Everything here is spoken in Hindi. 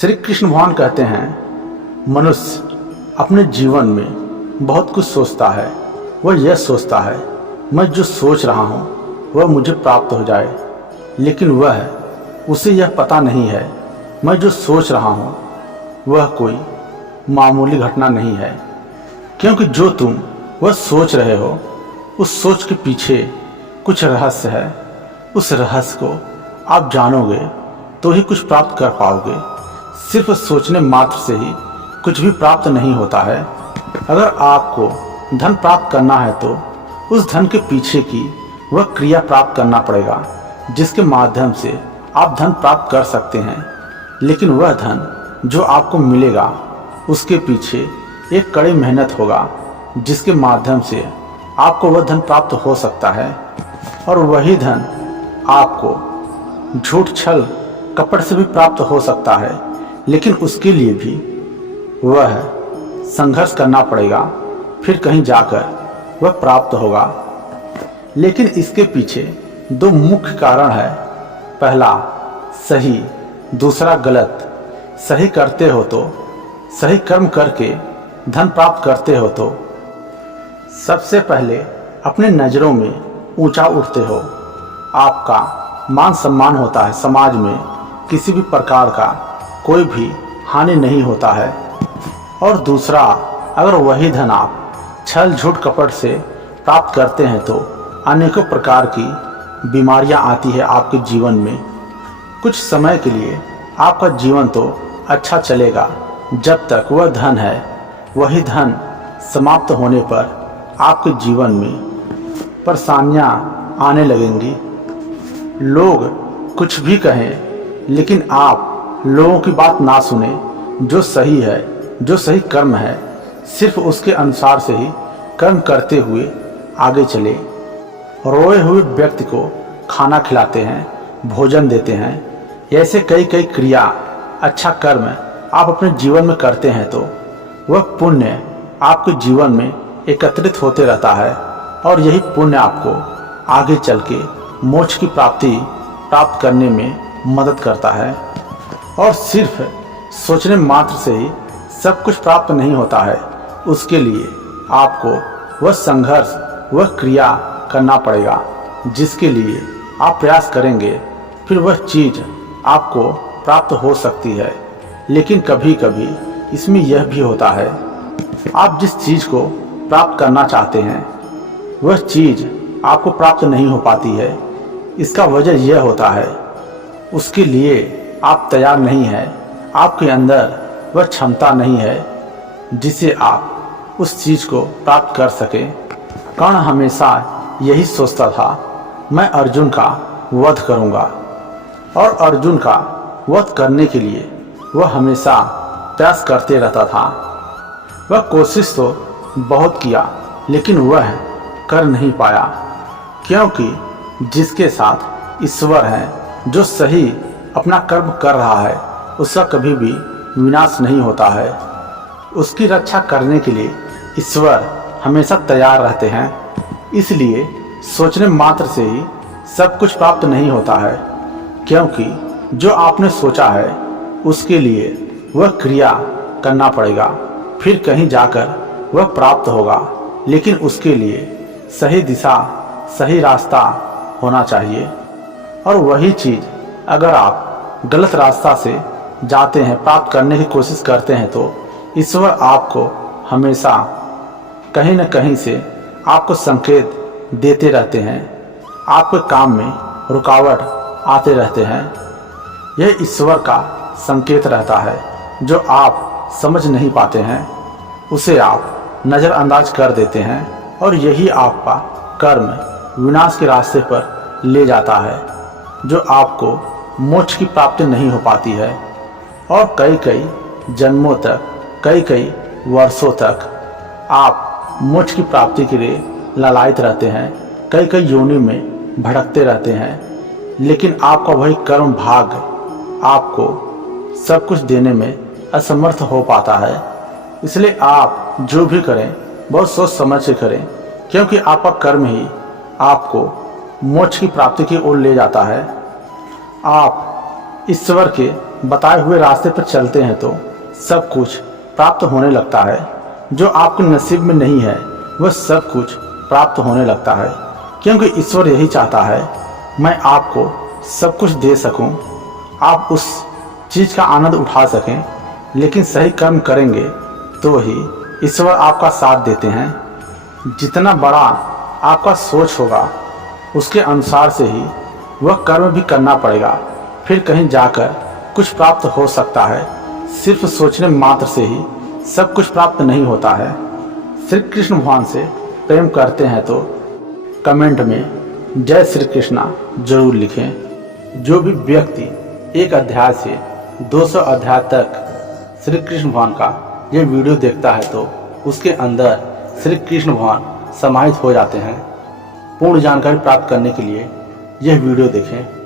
श्री कृष्ण भगवान कहते हैं, मनुष्य अपने जीवन में बहुत कुछ सोचता है। वह यह सोचता है, मैं जो सोच रहा हूँ वह मुझे प्राप्त हो जाए, लेकिन उसे यह पता नहीं है मैं जो सोच रहा हूँ वह कोई मामूली घटना नहीं है। क्योंकि जो तुम वह सोच रहे हो उस सोच के पीछे कुछ रहस्य है। उस रहस्य को आप जानोगे तो ही कुछ प्राप्त कर पाओगे। सिर्फ सोचने मात्र से ही कुछ भी प्राप्त नहीं होता है। अगर आपको धन प्राप्त करना है तो उस धन के पीछे की वह क्रिया प्राप्त करना पड़ेगा जिसके माध्यम से आप धन प्राप्त कर सकते हैं। लेकिन वह धन जो आपको मिलेगा उसके पीछे एक कड़ी मेहनत होगा जिसके माध्यम से आपको वह धन प्राप्त हो सकता है। और वही धन आपको झूठ छल कपट से भी प्राप्त हो सकता है, लेकिन उसके लिए भी वह संघर्ष करना पड़ेगा, फिर कहीं जाकर वह प्राप्त होगा। लेकिन इसके पीछे दो मुख्य कारण है। पहला सही, दूसरा गलत। सही करते हो तो, सही कर्म करके धन प्राप्त करते हो तो सबसे पहले अपने नज़रों में ऊंचा उठते हो। आपका मान सम्मान होता है, समाज में किसी भी प्रकार का कोई भी हानि नहीं होता है। और दूसरा, अगर वही धन आप छल झूठ कपट से प्राप्त करते हैं तो अनेकों प्रकार की बीमारियां आती है आपके जीवन में। कुछ समय के लिए आपका जीवन तो अच्छा चलेगा जब तक वह धन है। वही धन समाप्त होने पर आपके जीवन में परेशानियां आने लगेंगी। लोग कुछ भी कहें, लेकिन आप लोगों की बात ना सुने। जो सही है, जो सही कर्म है, सिर्फ उसके अनुसार से ही कर्म करते हुए आगे चले। रोए हुए व्यक्ति को खाना खिलाते हैं, भोजन देते हैं। ऐसे कई कई क्रिया, अच्छा कर्म आप अपने जीवन में करते हैं तो वह पुण्य आपके जीवन में एकत्रित होते रहता है। और यही पुण्य आपको आगे चल के मोक्ष की प्राप्त करने में मदद करता है। और सिर्फ सोचने मात्र से ही सब कुछ प्राप्त नहीं होता है। उसके लिए आपको वह संघर्ष, वह क्रिया करना पड़ेगा जिसके लिए आप प्रयास करेंगे, फिर वह चीज़ आपको प्राप्त हो सकती है। लेकिन कभी कभी इसमें यह भी होता है, आप जिस चीज़ को प्राप्त करना चाहते हैं वह चीज़ आपको प्राप्त नहीं हो पाती है। इसका वजह यह होता है, उसके लिए आप तैयार नहीं हैं। आपके अंदर वह क्षमता नहीं है जिसे आप उस चीज़ को प्राप्त कर सकें। कर्ण हमेशा यही सोचता था, मैं अर्जुन का वध करूंगा। और अर्जुन का वध करने के लिए वह हमेशा प्रयास करते रहता था। वह कोशिश तो बहुत किया, लेकिन वह कर नहीं पाया। क्योंकि जिसके साथ ईश्वर है, जो सही अपना कर्म कर रहा है, उसका कभी भी विनाश नहीं होता है। उसकी रक्षा करने के लिए ईश्वर हमेशा तैयार रहते हैं। इसलिए सोचने मात्र से ही सब कुछ प्राप्त नहीं होता है। क्योंकि जो आपने सोचा है उसके लिए वह क्रिया करना पड़ेगा, फिर कहीं जाकर वह प्राप्त होगा। लेकिन उसके लिए सही दिशा, सही रास्ता होना चाहिए। और वही चीज़ अगर आप गलत रास्ता से जाते हैं, प्राप्त करने की कोशिश करते हैं, तो ईश्वर आपको हमेशा कहीं न कहीं से आपको संकेत देते रहते हैं। आपके काम में रुकावट आते रहते हैं। यह ईश्वर का संकेत रहता है जो आप समझ नहीं पाते हैं, उसे आप नज़रअंदाज कर देते हैं। और यही आपका कर्म विनाश के रास्ते पर ले जाता है, जो आपको मोक्ष की प्राप्ति नहीं हो पाती है। और कई कई जन्मों तक, कई कई वर्षों तक आप मोक्ष की प्राप्ति के लिए लालायित रहते हैं, कई कई योनि में भटकते रहते हैं। लेकिन आपका वही कर्म भाग आपको सब कुछ देने में असमर्थ हो पाता है। इसलिए आप जो भी करें बहुत सोच समझ के करें, क्योंकि आपका कर्म ही आपको मोक्ष की प्राप्ति की ओर ले जाता है। आप ईश्वर के बताए हुए रास्ते पर चलते हैं तो सब कुछ प्राप्त होने लगता है। जो आपके नसीब में नहीं है वह सब कुछ प्राप्त होने लगता है, क्योंकि ईश्वर यही चाहता है मैं आपको सब कुछ दे सकूं, आप उस चीज़ का आनंद उठा सकें। लेकिन सही कर्म करेंगे तो ही ईश्वर आपका साथ देते हैं। जितना बड़ा आपका सोच होगा उसके अनुसार से ही वह कर्म भी करना पड़ेगा, फिर कहीं जाकर कुछ प्राप्त हो सकता है। सिर्फ सोचने मात्र से ही सब कुछ प्राप्त नहीं होता है। श्री कृष्ण भगवान से प्रेम करते हैं तो कमेंट में जय श्री कृष्णा जरूर लिखें। जो भी व्यक्ति एक अध्याय से 200 अध्याय तक श्री कृष्ण भगवान का ये वीडियो देखता है तो उसके अंदर श्री कृष्ण भगवान समाहित हो जाते हैं। पूर्ण जानकारी प्राप्त करने के लिए यह वीडियो देखें।